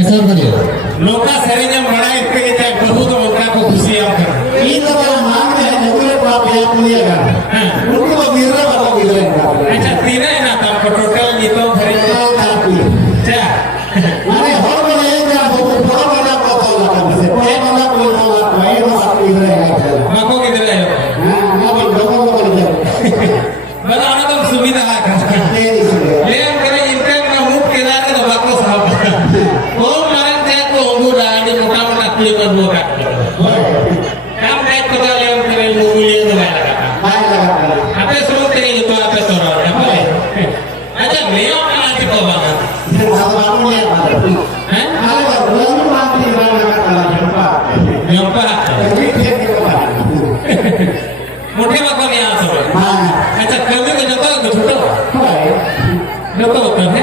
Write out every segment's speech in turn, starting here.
लोका सरिnya मना इतने के चाहे बहुत मौका को खुशी आता है ये तो वाला मांग है नगरे पाप या पुलिया का उनको गिरना बाबा गिरना अच्छा तीन है ना तब टोटल ये तो भरे क्या माने हो गए क्या बहुत बड़ा बड़ा पाप लगा से कोई बड़ा कोई ना कोई तो आप गिरना है माको गिरना है हां ना बोल लोगों को बोल दे बड़ा आनंद सुविधा है ले करे इनके ना मुंह किनारे तो बाको साहब ओ कर वो काम नाइट को ले हम करे मूवी ले तो लगा अबे शुरू तेरे तो आपे तो रहा है अच्छा मैं आज को बात है बाबू ने हैं अरे रोज बात नहीं रहा यंपा मोटे बाबा ने आ सब हां अच्छा कभी को जतो छोटो जतो होता है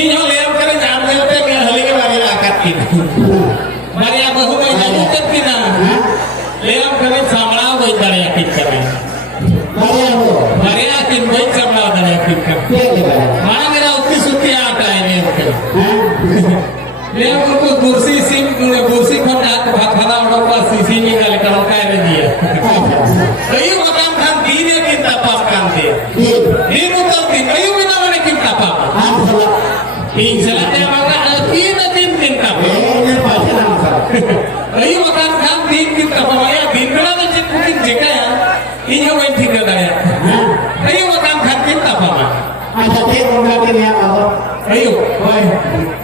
इन जो ले करे जान देते मैं हले के बारे में आकात की मारे आप बहु में जादू करती ना ले हम कभी सामना वही तरह याकिन कर मारे आप किन वही सामना तरह याकिन कर माना मेरा उतनी सुखी आता है ने ले हम उनको कुर्सी सिम कुर्सी खोल जात भागना उड़ो का सीसी निकाल कर होता है दिया कई मकान खान दीने की तपास कांते ये तो कई बिना मैंने किन तपा तीन चलाते मगर तीन दिन तपा कई मकान खान तीन की तपाया बिगड़ा ने जितनी जगह है इन वही ठीक है कई मकान खान तीन तपा अच्छा ते होगा के निया बाबा अयो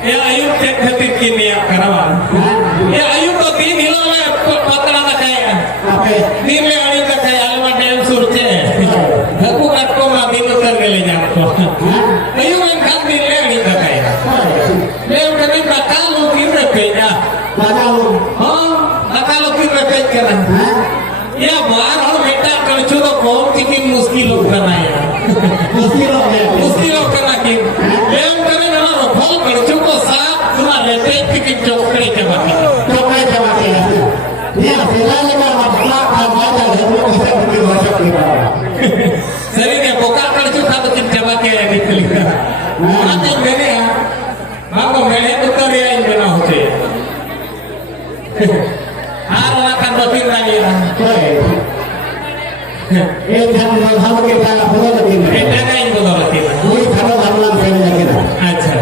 ये आयु के खातिर की निया करवा ये आयु तो तीन हिलो में पकड़ा रखाया तीन में आयु का ख्याल में टाइम सुरते धक्को काटको में दिन उतर के ले जाओ आयु में खान दिन ले आयु रखाया ले कभी पकाल हो तीन रखे जा पकाल हां पकाल हो तीन रखे करना ये बाहर और बेटा कलचो तो कौन कितनी मुश्किल हो करना है मुश्किल हो करना कि ले करे ना फल कलचो Nanti ini ya, maka melihat betul ya ini benar hoce. Harus akan lebih lagi ya. हम kita बोलो लेकिन Kita kan ini betul lagi. ये खड़ा हमला करने लगे ना Aja.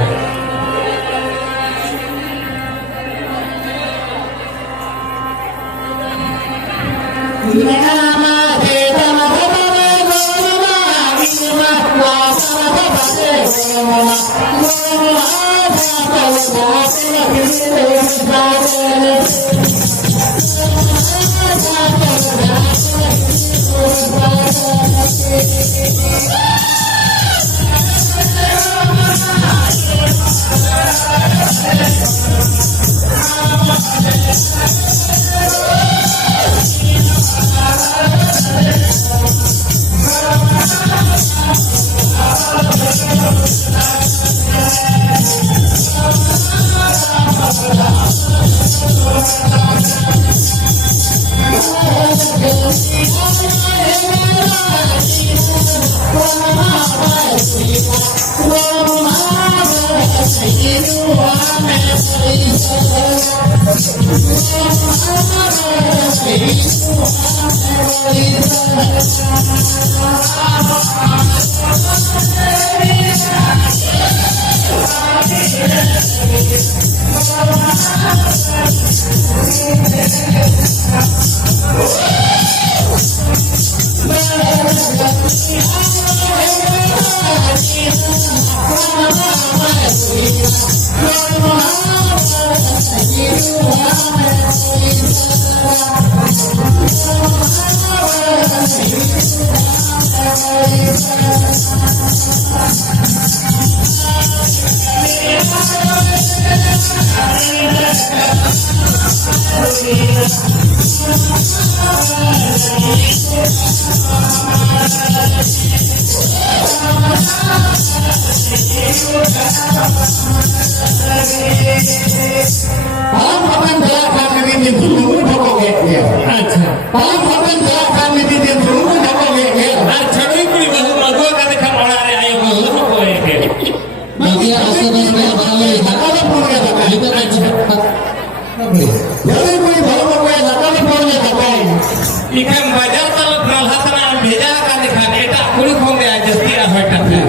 Ikan bajar kalau peralatan yang beda akan dikhawatirkan kulit kong dia jadi apa katanya?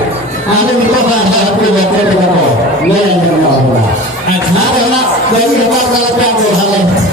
ada di bawah aku baca di bawah ya yang mana ada nak dari bawah kalau tak boleh